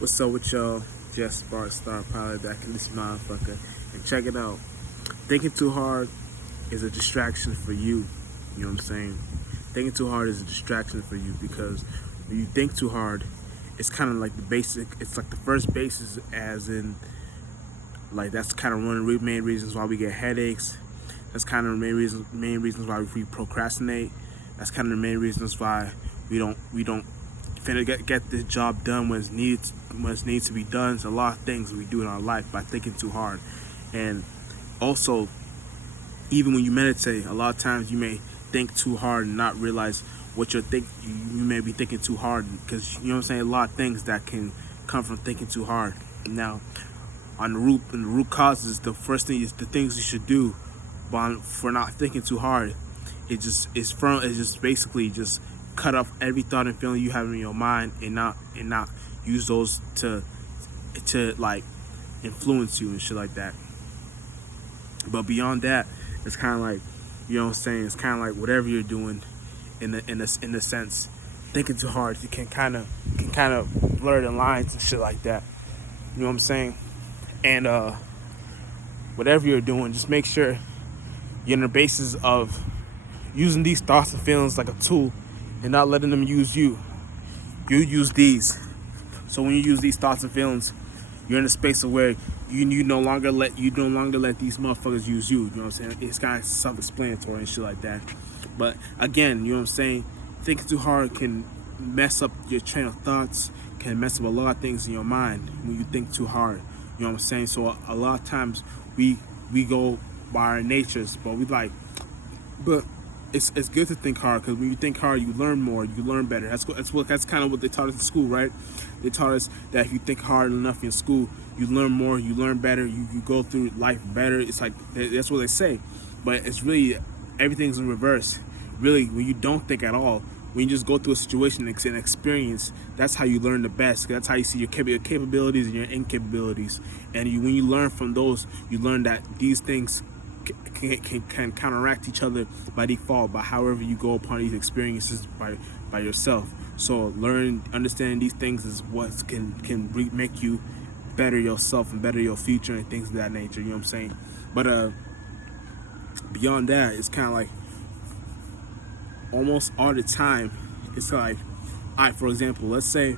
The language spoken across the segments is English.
What's up with y'all? Just Star Pilot back in this motherfucker. And check it out. Thinking too hard is a distraction for you. You know what I'm saying? Thinking too hard is a distraction for you because when you think too hard, it's kind of like the basic, it's like the first basis, as in, like, that's kind of one of the main reasons why we get headaches. That's kind of the main reasons why we procrastinate. That's kind of the main reasons why we don't finna get the job done when it's needs to be done. It's a lot of things we do in our life by thinking too hard. And also, even when you meditate, a lot of times you may think too hard and not realize what you may be thinking too hard, because you know what I'm saying, a lot of things that can come from thinking too hard. Now, on the root causes, the first thing is the things you should do for not thinking too hard. It's just basically just cut off every thought and feeling you have in your mind, and not use those to like influence you and shit like that. But beyond that, it's kind of like, you know what I'm saying, it's kind of like whatever you're doing, in the sense, thinking too hard, you can kind of blur the lines and shit like that. You know what I'm saying? And whatever you're doing, just make sure you're on the basis of using these thoughts and feelings like a tool, and not letting them use you. You use these. So when you use these thoughts and feelings, you're in a space of where you no longer let these motherfuckers use you. You know what I'm saying? It's kind of self-explanatory and shit like that. But again, you know what I'm saying? Thinking too hard can mess up your train of thoughts, can mess up a lot of things in your mind when you think too hard. You know what I'm saying? So a lot of times we go by our natures, but it's good to think hard, because when you think hard, you learn more, you learn better. That's kind of what they taught us in school, right? They taught us that if you think hard enough in school, you learn more, you learn better, you go through life better. It's like, that's what they say, but it's really, everything's in reverse. Really, when you don't think at all, when you just go through a situation and experience, that's how you learn the best. That's how you see your capabilities and your incapabilities. And when you learn from those, you learn that these things can counteract each other by default, by however you go upon these experiences by yourself. So understanding these things is what can make you better yourself and better your future and things of that nature. You know what I'm saying? But beyond that, it's kind of like almost all the time, it's like, all right, for example, let's say,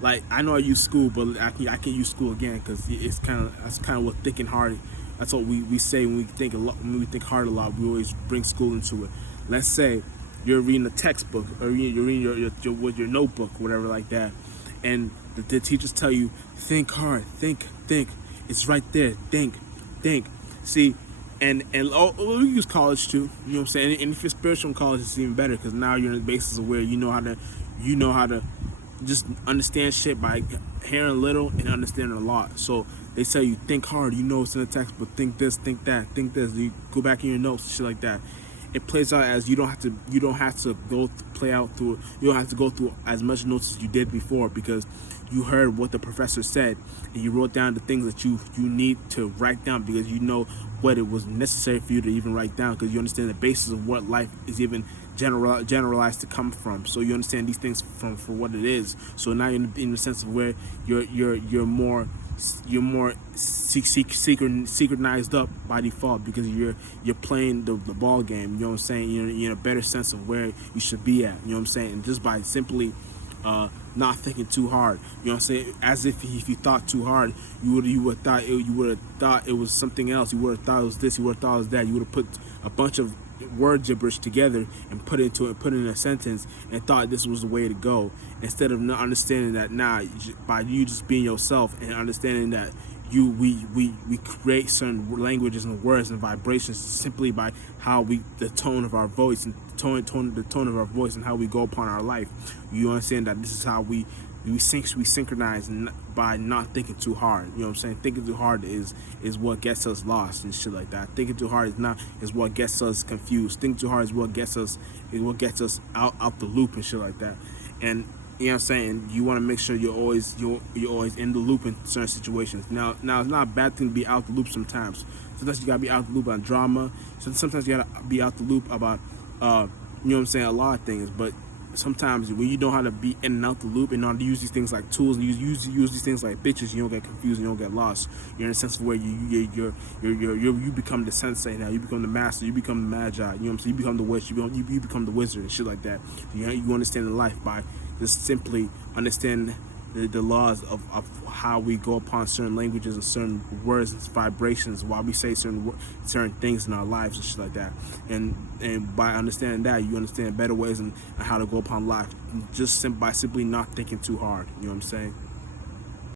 like, I know I use school, but I can use school again, because that's kind of what thinking hard. That's what we say when we think a lot. When we think hard a lot, we always bring school into it. Let's say you're reading a textbook, or you're reading your notebook, whatever like that, and the teachers tell you, think hard, think. It's right there. Think. See, and we use college too. You know what I'm saying? And if you're spiritual in college, it's even better, because now you're on the basis of where you know how to just understand shit by hearing a little and understanding a lot. So they tell you, think hard. You know it's in the text, but think this, think that, think this. You go back in your notes, shit like that. It plays out as you don't have to go through as much notes as you did before, because you heard what the professor said, and you wrote down the things that you need to write down, because you know what it was necessary for you to even write down, because you understand the basis of what life is even generalized to come from. So you understand these things for what it is. So now you're in the sense of where you're more synchronized up by default, because you're playing the ball game. You know what I'm saying? You're in a better sense of where you should be at. You know what I'm saying? And just by simply not thinking too hard. You know what I'm saying? As if you thought too hard, you would have thought it was something else. You would have thought it was this. You would have thought it was that. You would have put a bunch of word gibberish together and put it in a sentence, and thought this was the way to go, instead of not understanding that by you just being yourself and understanding that we create certain languages and words and vibrations simply by how the tone of our voice and the tone of our voice and how we go upon our life. You understand that this is how we synchronize by not thinking too hard. You know what I'm saying? Thinking too hard is what gets us lost and shit like that. Thinking too hard is what gets us confused. Thinking too hard is what gets us out the loop and shit like that. And you know what I'm saying? You want to make sure you're always in the loop in certain situations. Now it's not a bad thing to be out the loop sometimes. Sometimes you gotta be out the loop on drama. Sometimes you gotta be out the loop about you know what I'm saying, a lot of things. But sometimes when you know how to be in and out the loop and know how to use these things like tools, and use these things like bitches, you don't get confused and you don't get lost. You're in a sense of where you become the sensei now. You become the master. You become the magi. You know what I'm saying? You become the witch. You become the wizard and shit like that. You understand the life by just simply understand the laws of how we go upon certain languages and certain words and vibrations, why we say certain things in our lives and shit like that. And by understanding that, you understand better ways and how to go upon life, just by simply not thinking too hard. You know what I'm saying?